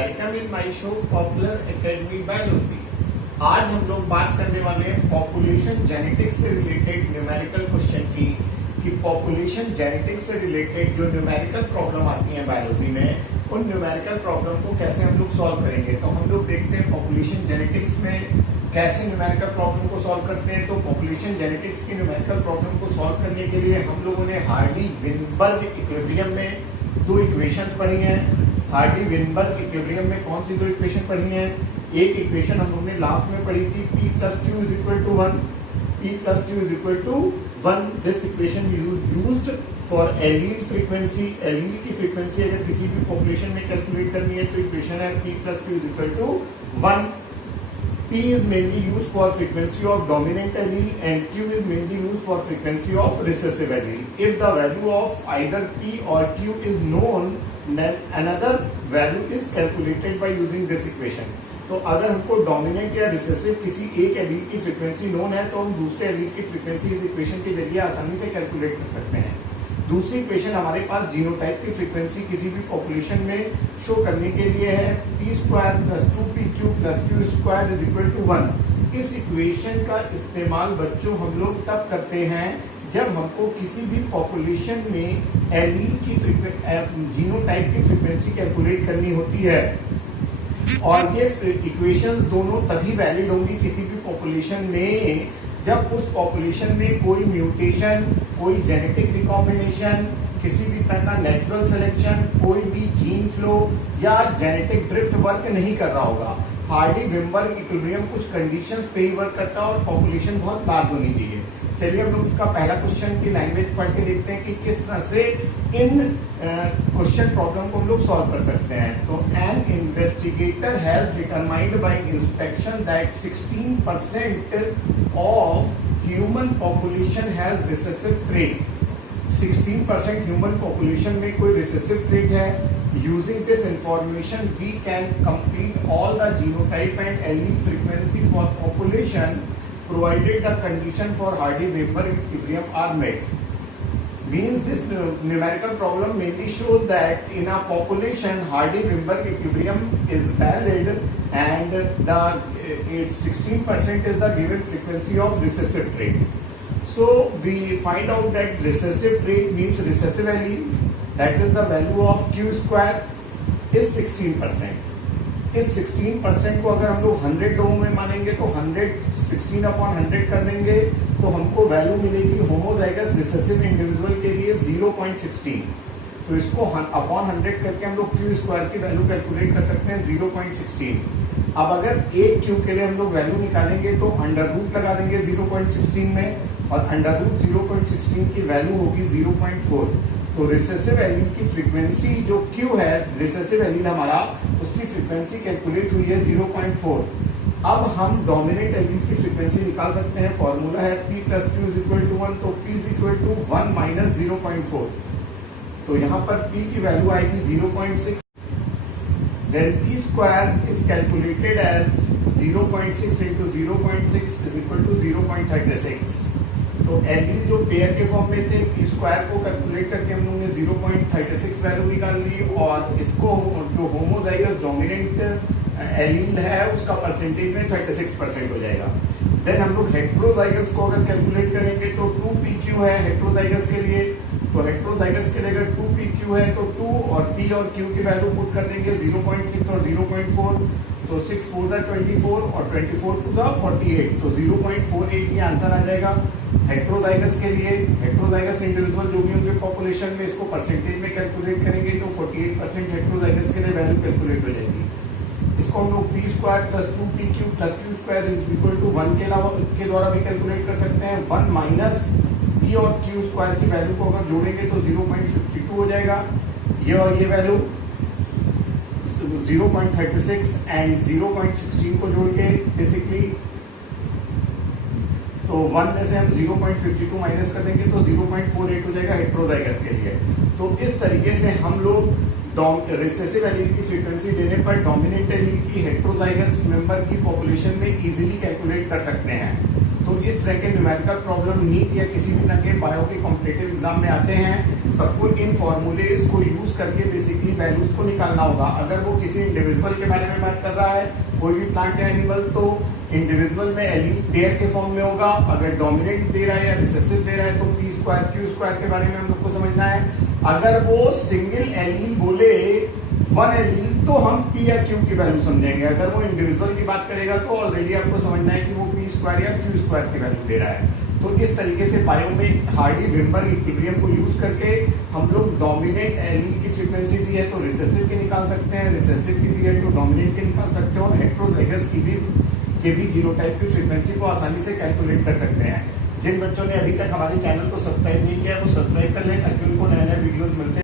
Welcome in my show popular academy biology. आज हम लोग बात करने वाले हैं पॉपुलेशन जेनेटिक्स से रिलेटेड न्यूमेरिकल क्वेश्चन की कि पॉपुलेशन जेनेटिक्स से रिलेटेड जो न्यूमेरिकल प्रॉब्लम आती है बायोलॉजी में उन न्यूमेरिकल प्रॉब्लम को कैसे हम लोग सॉल्व करेंगे। तो हम लोग देखते हैं पॉपुलेशन जेनेटिक्स में कैसे न्यूमेरिकल प्रॉब्लम को सॉल्व करते हैं। तो पॉपुलेशन जेनेटिक्स की न्यूमेरिकल प्रॉब्लम को सॉल्व करने के लिए हम लोगों ने हार्डी-विनबर्ग इक्विलिब्रियम में दो इक्वेशंस पढ़ी हैं। हार्डी-विनबर्ग इक्विलिब्रियम में कौन सी दो इक्वेशन पढ़ी हैं? एक इक्वेशन हम लोग ने लास्ट में पढ़ी थी P plus Q is equal to 1. P plus Q is equal to 1. This equation used for allele frequency. allele की frequency अगर किसी भी population में कैलकुलेट करनी है तो इक्वेशन है P plus Q is equal to 1. P is mainly used for frequency of dominant allele and Q is mainly used for frequency of recessive allele. If the value of either P or Q is known, then another value is calculated by using this equation. तो अगर हमको dominant या recessive किसी एक allele की frequency known है तो हम दूसरे एलील की फ्रीक्वेंसी इस इक्वेशन के जरिए आसानी से कैलकुलेट कर सकते हैं। दूसरी इक्वेशन हमारे पास जीनोटाइप की फ्रीक्वेंसी किसी भी पॉपुलेशन में शो करने के लिए है p square plus 2pq plus q square is equal to 1। इस इक्वेशन का इस्तेमाल बच्चों हम लोग तब करते हैं जब हमको किसी भी पॉपुलेशन में एलील की जीनोटाइप की फ्रीक्वेंसी कैलकुलेट करनी होती है। और ये इक्वेशंस दोनों तभी वैलिड होंगी किसी भी पॉपुलेशन में जब उस पॉपुलेशन में कोई म्यूटेशन, कोई जेनेटिक रिकॉम्बिनेशन, किसी भी तरह का नेचुरल सिलेक्शन, कोई भी जीन फ्लो या जेनेटिक ड्रिफ्ट वर्क नहीं कर रहा होगा। हार्डी-विनबर्ग इक्विलिब्रियम कुछ कंडीशंस पे ही वर्क करता है और पॉपुलेशन बहुत लार्ज होनी चाहिए। चलिए हम लोग इसका पहला क्वेश्चन की लैंग्वेज पढ़ के देखते हैं कि किस तरह से इन क्वेश्चन प्रॉब्लम को हम लोग सॉल्व कर सकते हैं। तो an investigator has determined by inspection that 16% of human population has recessive trait. 16% human population में कोई रिसेसिव ट्रेट है। Using this information we can complete all the genotype and allele frequency for population provided the condition for Hardy-Weinberg equilibrium are met. Means this numerical problem mainly shows that in a population Hardy-Weinberg equilibrium is valid and its 16% is the given frequency of recessive trait. So we find out that recessive trait means recessive allele, that is the value of Q square is 16%. इस 16% को अगर हम लोग 100 लोगों में मानेंगे तो 16/100 कर देंगे तो हमको वैल्यू मिलेगी होमोजाइगस रिसेसिव इंडिविजुअल के लिए 0.16। तो इसको अपॉन 100 करके हम लोग क्यू स्क्वायर की वैल्यू कैलकुलेट कर सकते हैं 0.16। अब अगर एक क्यू के लिए हम लोग वैल्यू निकालेंगे तो अंडर रूट लगा देंगे 0.16 में और अंडर रूट 0.16 की वैल्यू होगी 0.4। तो रिसेसिव एलील की फ्रीक्वेंसी जो Q है, रिसेसिव एलील हमारा, उसकी फ्रीक्वेंसी कैलकुलेट हुई है 0.4। अब हम डोमिनेंट एलील की फ्रीक्वेंसी निकाल सकते हैं। फॉर्मूला है P plus Q is equal to 1, तो P is equal to 1 minus 0.4। तो यहाँ पर P की वैल्यू आएगी 0.6। Then P square is calculated as 0.6 into 0.6 is equal to 0.36। तो एलील जो पेयर के फॉर्म में थे P स्क्वायर को कैलकुलेट करके हम लोगों ने 0.36 वैल्यू निकाल ली और इसको जो होमोजाइगस डोमिनेंट एलील है उसका परसेंटेज में 36% हो जाएगा। देन हम लोग हेट्रोजाइगस को अगर कैलकुलेट करेंगे तो 2pq है हेट्रोजाइगस के लिए। तो हेट्रोजाइगस के लिए अगर 2pq है तो 2 और p और q की वैल्यू पुट कर देंगे 0.6 और 0.4। तो 6 4 दा 24 और 24 2 दा 48। तो 0.48 ये आंसर आ जाएगा हेट्रोजाइगस के लिए। हेट्रोजाइगस इंडिविजुअल जो भी होंगे पॉपुलेशन में इसको परसेंटेज में कैलकुलेट करेंगे तो 48% हेट्रोजाइगस के लिए वैल्यू कैलकुलेट हो जाएगी। इसको हम लोग p square plus 2pq plus q square is equal to 1 के द्वारा भी कैलकुलेट कर सकते हैं। 1 माइनस p और q स्क्वायर की वैल्यू को अगर जोड़ेंगे तो 0.52 हो जाएगा। ये और ये वैल्यू 0.36 एंड 0.16 को जोड़ के बेसिकली तो 1 में से हम 0.52 माइनस कर देंगे तो 0.48 हो जाएगा हेट्रोजाइगस के लिए। तो इस तरीके से हम लोग रिसेसिव एलील की फ्रीक्वेंसी देने पर डोमिनेंट एलील की हेट्रोजाइगस मेंबर की पॉपुलेशन में इजीली कैलकुलेट कर सकते हैं। तो इस तरह के न्यूमेरिकल प्रॉब्लम नीट या किसी भी तरह के बायो के कॉम्पिटेटिव एग्जाम में आते हैं। सबको इन फॉर्मूलेज को यूज करके बेसिकली वैल्यूज को निकालना होगा। अगर वो किसी इंडिविजुअल के बारे में बात कर रहा है, कोई भी प्लांट या एनिमल, तो इंडिविजुअल में एलील पेयर के फॉर्म में होगा। अगर डोमिनेंट दे रहा है या रिसेसिव दे रहा है तो पी स्क्वायर क्यू स्क्वायर के बारे में हम लोग को समझना है। अगर वो सिंगल एलील बोले वन एलील तो हम पी या क्यू की वैल्यू समझेंगे। अगर वो इंडिविजुअल की बात करेगा तो ऑलरेडी आपको समझना है कि वो पी स्क्वायर या क्यू स्क्वायर की वैल्यू दे रहा है। तो इस तरीके से बायो में हार्डी-विम्बर्ग इक्विलिब्रियम को यूज करके हम लोग डोमिनेंट एलील की फ्रीक्वेंसी दी है तो रिसेसिव की निकाल सकते हैं, रिसेसिव की दी है तो डोमिनेंट की निकाल सकते हैं, और हेटेरोजाइगस के भी जीनोटाइप की फ्रीक्वेंसी को आसानी से कैलकुलेट कर सकते हैं। जिन बच्चों ने अभी तक हमारे चैनल को सब्सक्राइब नहीं किया वो सब्सक्राइब कर लें ताकि उनको नए नए वीडियोज मिलते